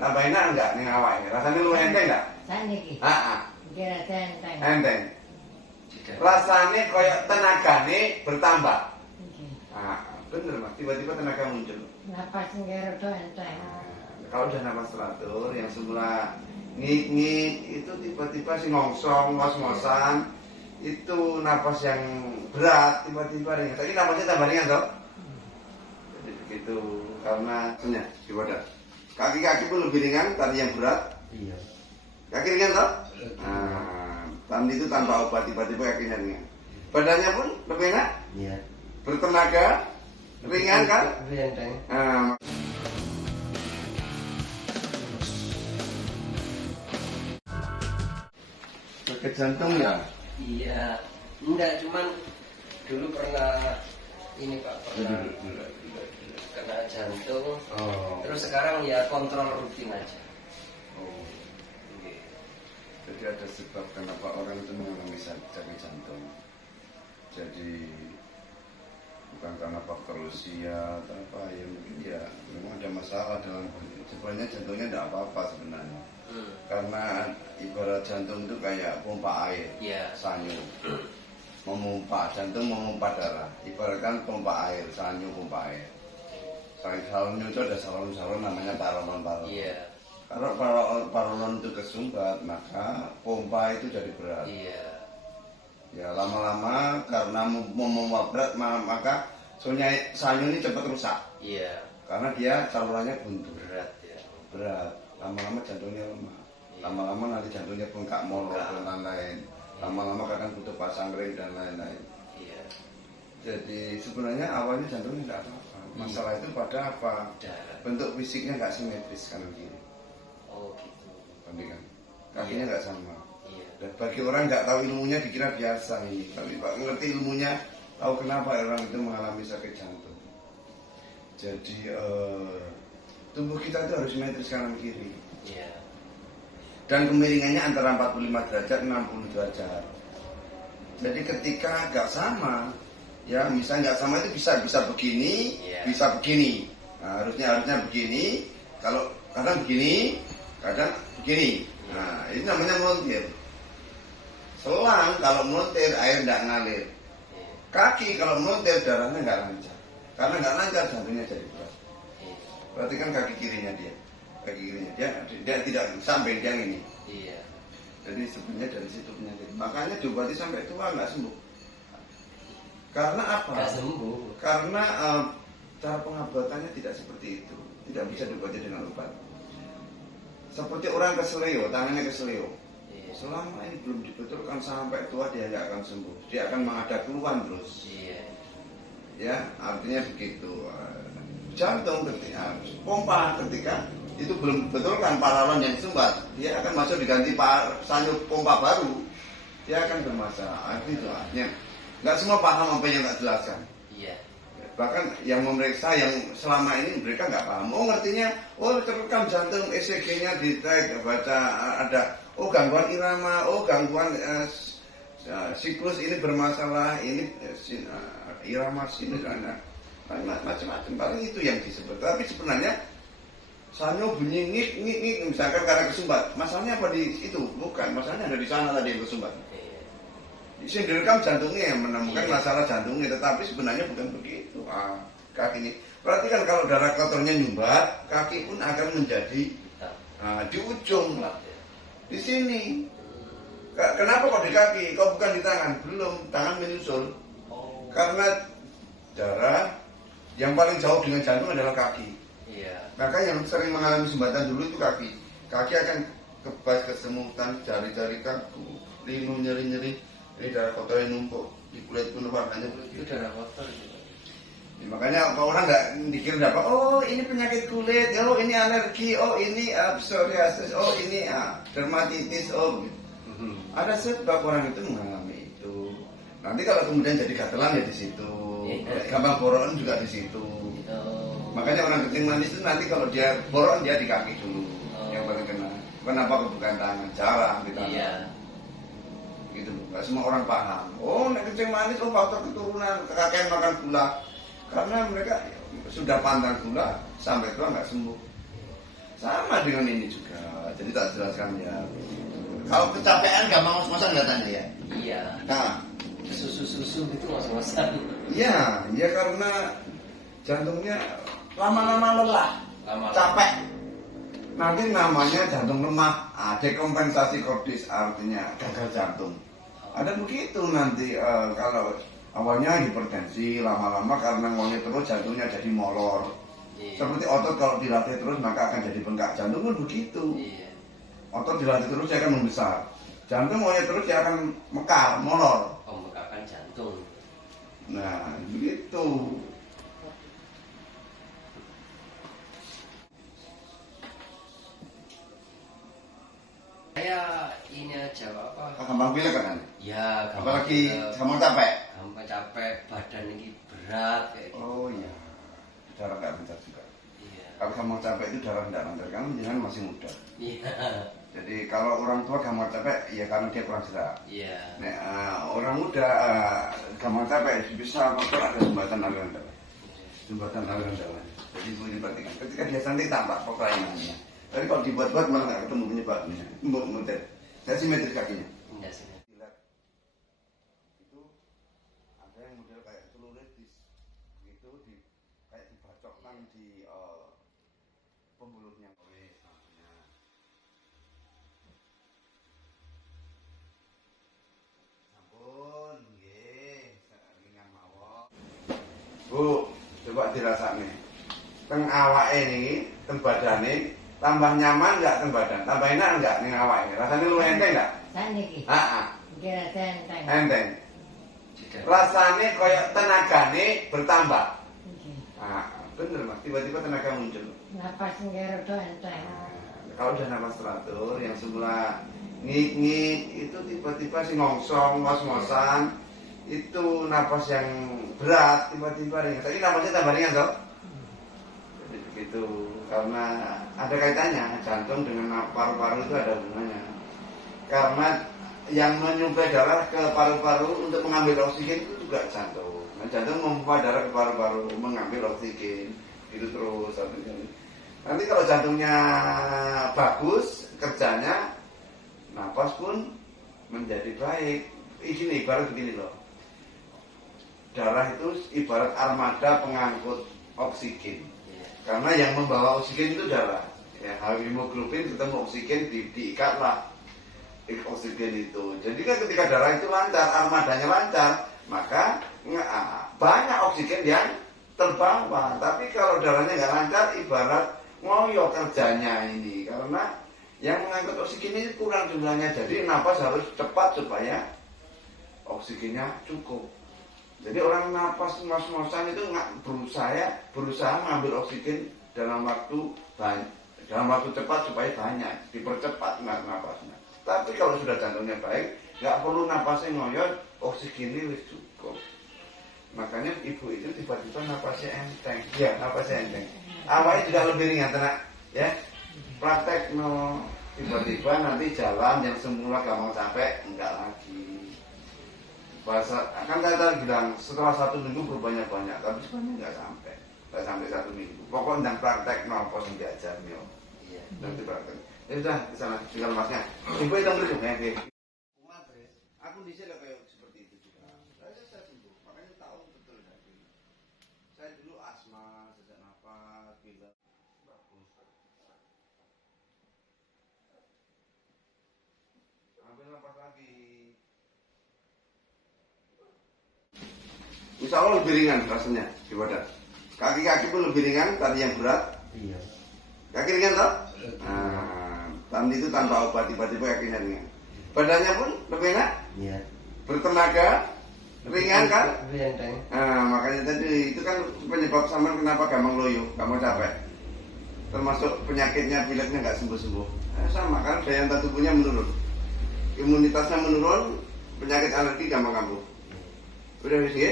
tambah enak enggak ning awake? Rasane luwih enteng enggak? Saniki. Heeh. Kira enteng. Enteng. Rasane koyo tenagane bertambah. Nggih. Ah, bener Mas, tiba-tiba tenaga muncul. Napas nggih rada enteng. Kalau udah napas teratur, yang semula ngik-ngik itu tiba-tiba si ngongsong, ngos-ngosan, itu napas yang berat tiba-tiba ringan. Tadi napasnya tambah ringan toh? Jadi begitu karena punya di badan. Kaki-kaki pun lebih ringan tadi yang berat. Iya. Kaki ringan toh? Nah, tadi itu tanpa obat tiba-tiba kakinya ringan. Badannya pun lebih enak, Iya. bertenaga, ringan kan? Lebih enteng. Nah, sakit jantung ya? Iya. Enggak, cuman dulu pernah ini Pak, pernah kena jantung. Oh. Terus sekarang ya kontrol rutin aja. Oh. Jadi ada sebab kenapa orang itu mengalami sakit jantung. Jadi bukan karena faktor usia atau apa ya, mungkin ya memang ada masalah dalam sebenarnya jantungnya tidak apa-apa sebenarnya. Karena ibarat jantung itu kayak pompa air, Iya. sanyu, memompa jantung, memompa darah. Ibaratkan pompa air, sanyu pompa air. Saluran itu ada saluran namanya paronon. Iya. Kalau paronon itu kesumbat, maka pompa itu jadi berat. Iya. Ya lama-lama karena memompa berat, maka sanyu ini cepat rusak. Iya. Karena dia salurannya buntu, Berat ya. berat. Lama-lama jantungnya lemah. Iya. Lama-lama nanti jantungnya bengkak molor dan lain-lain. Lama-lama kadang butuh pasang ring dan lain-lain. Iya. Jadi sebenarnya awalnya jantungnya tidak apa-apa. Masalah itu pada apa? Darah. Bentuk fisiknya nggak simetris kanan kiri. Oh gitu. Bandingkan. Kakinya nggak sama. Iya. Dan bagi orang nggak tahu ilmunya dikira biasa ini. Tapi Pak ngerti ilmunya, tahu kenapa orang itu mengalami sakit jantung. Jadi tubuh kita itu harus simetris kanan kiri. Iya. Dan kemiringannya antara 45 derajat 60 derajat. Jadi ketika nggak sama, ya misalnya nggak sama itu bisa begini, Iya. bisa begini. Nah, harusnya begini. Kalau kadang begini, kadang begini. Nah, ini namanya melontir. Selang kalau melontir air tidak ngalir. Iya. Kaki kalau melontir darahnya nggak lancar. Karena nggak lancar jantungnya jadi berat. Iya. Berarti kan kaki kirinya dia, dia tidak sampai yang ini. Iya. Jadi sebenarnya dari situ penyakit. Makanya diobati sampai tua nggak sembuh. Karena apa? Nggak sembuh. Karena cara pengobatannya tidak seperti itu. Tidak bisa diobati dengan obat. Seperti orang keselio, tangannya keselio. Iya. Selama ini belum dibetulkan sampai tua dia nggak akan sembuh. Dia akan mengada keluhan terus. Iya. Ya, artinya begitu. Jantung ketika pompa ketika itu belum betul kan paralon yang sumbat, dia akan masuk diganti sanyu pompa baru, dia akan bermasalah. Itu artinya nggak semua paham apa yang tak jelaskan. Iya. Bahkan yang memeriksa yang selama ini mereka nggak paham. Oh ngertinya, oh terekam jantung ECG-nya di tag, baca ada, oh gangguan irama, oh gangguan siklus ini bermasalah, ini irama sinus, macam-macam. Paling itu yang disebut. Tapi sebenarnya sanyo bunyi ngik misalkan karena kesumbat. Masalahnya apa di itu? Bukan, masalahnya ada di sana tadi yang kesumbat. Yang direkam jantungnya yang menemukan masalah jantungnya, tetapi sebenarnya bukan begitu. Kaki ini. Perhatikan kalau darah kotornya nyumbat, kaki pun akan menjadi di ujung, di sini. Kenapa kok di kaki? Kok bukan di tangan? Belum, tangan menyusul. Karena darah yang paling jauh dengan jantung adalah kaki. Iya. Maka yang sering mengalami sumbatan dulu itu kaki. Kaki akan kebas kesemutan, jari-jari kaku, linu nyeri-nyeri. Ini darah kotornya numpuk di kulit pun warnanya Itu darah kotor juga. Ya, makanya kalau orang nggak dikira dapat, oh ini penyakit kulit, oh ini alergi, oh ini psoriasis, oh ini dermatitis, oh begitu. Ada sebab orang itu mengalami itu. Nanti kalau kemudian jadi gatelan ya di situ, gampang borokan juga di situ. Makanya orang kencing manis itu nanti kalau dia boron dia di kaki dulu, yang paling kena. Kenapa bukan tangan? Jarang kita. Iya. Gitu loh. Gak semua orang paham. Oh, nek kencing manis, oh faktor keturunan, kakek makan gula. Karena mereka sudah pantang gula sampai tua nggak sembuh. Sama dengan ini juga. Jadi tak jelaskan ya. Kalau kecapean gampang ngos-ngosan katanya ya. Iya. Nah, Susu itu ngos-ngosan. iya, ya karena jantungnya lama-lama lelah, Lama-lama. capek. Nanti namanya jantung lemah, dekompensasi kordis artinya gagal jantung. Ada begitu nanti kalau awalnya hipertensi, lama-lama karena ngoni terus jantungnya jadi molor. Iya. Seperti otot kalau dilatih terus maka akan jadi bengkak. Jantung pun begitu. Iya. Otot dilatih terus dia akan membesar. Jantung ngoni terus dia akan mekar, molor. Pembekakan jantung. Nah, begitu. Saya ini aja apa? Gampang pilek kan? Ya, Apalagi gampang capek. gampang capek, badan ini berat kayak gitu. Oh iya. Darah nggak lancar juga. Iya. Kalau gampang capek itu darah nggak lancar, kamu jangan masih muda. Iya. Jadi kalau orang tua gampang capek, ya karena dia kurang gerak. Iya. Nah, orang muda gampang capek bisa faktor ada sumbatan aliran darah. Sumbatan aliran darah. Jadi itu diperhatikan. Ketika dia cantik tampak pokoknya. Tapi kalau dibuat-buat malah nggak ketemu penyebabnya. Muter. Saya simetris kakinya. Enggak sih. Itu ada yang model kayak celulitis. Itu di kayak dibacokkan di pembuluhnya. Ampun, nggih, ringan mawon. Bu, coba dirasakne. Teng awake niki, teng badane tambah nyaman enggak teng badan? Tambah enak enggak ning awake? Rasane luwih enteng enggak? Saniki. Heeh, Kira enteng. enteng. Tidak. Rasane koyo tenagane bertambah. Nggih. Ah, bener Mas, tiba-tiba tenaga muncul. Napas nggih rada enteng. Kalau udah napas teratur, yang semula ngik-ngik itu tiba-tiba si ngongsong, ngos-ngosan, itu napas yang berat tiba-tiba ringan. Tapi napasnya tambah ringan toh? Jadi begitu, karena ada kaitannya jantung dengan paru-paru itu ada hubungannya. Karena yang menyuplai darah ke paru-paru untuk mengambil oksigen itu juga jantung. Nah, jantung memompa darah ke paru-paru mengambil oksigen itu terus sampai ini. Nanti kalau jantungnya bagus kerjanya, napas pun menjadi baik. Ini ibarat begini loh. Darah itu ibarat armada pengangkut oksigen. Karena yang membawa oksigen itu darah. Ya, hemoglobin ketemu oksigen diikatlah oksigen itu. Jadi kan ketika darah itu lancar, armadanya lancar, maka banyak oksigen yang terbawa. Tapi kalau darahnya nggak lancar, ibarat ngoyo kerjanya ini. Karena yang mengangkut oksigen ini kurang jumlahnya. Jadi napas harus cepat supaya oksigennya cukup. Jadi orang napas ngos-ngosan itu nggak berusaha mengambil oksigen dalam waktu cepat supaya banyak, dipercepat napasnya. Tapi kalau sudah jantungnya baik, nggak perlu napasnya ngoyot, oksigennya wis cukup. Makanya ibu itu tiba-tiba napasnya enteng, ya napasnya enteng. Awalnya juga lebih ringan, tenak, ya. Praktek no, tiba-tiba nanti jalan yang semula gampang capek, enggak lagi. Bahasa kan kata bilang setelah 1 minggu berbanyak-banyak, tapi sebenarnya nggak sampai 1 minggu. Pokoknya praktek nopo yang diajar nih, Iya. nanti praktek. Ya sudah di sana tinggal masnya. Ibu itu dulu ya, kumat res. Aku di sini kayak seperti itu juga. Saya sembuh, makanya tahu betul dari. Saya dulu asma, sesak napas, pilek, bagus. Ambil napas lagi. Insya Allah lebih ringan rasanya di badan. Kaki-kaki pun lebih ringan tadi yang berat. Iya. Kaki ringan toh? Nah, tadi itu tanpa obat tiba-tiba kakinya ringan. Badannya pun lebih enak, Iya. bertenaga, ringan kan? Lebih enteng. Nah, makanya tadi itu kan penyebab sama kenapa gampang loyo, gampang capek. Termasuk penyakitnya pileknya nggak sembuh-sembuh. Sama kan daya tahan tubuhnya menurun, imunitasnya menurun, penyakit alergi gampang kambuh. Udah ya,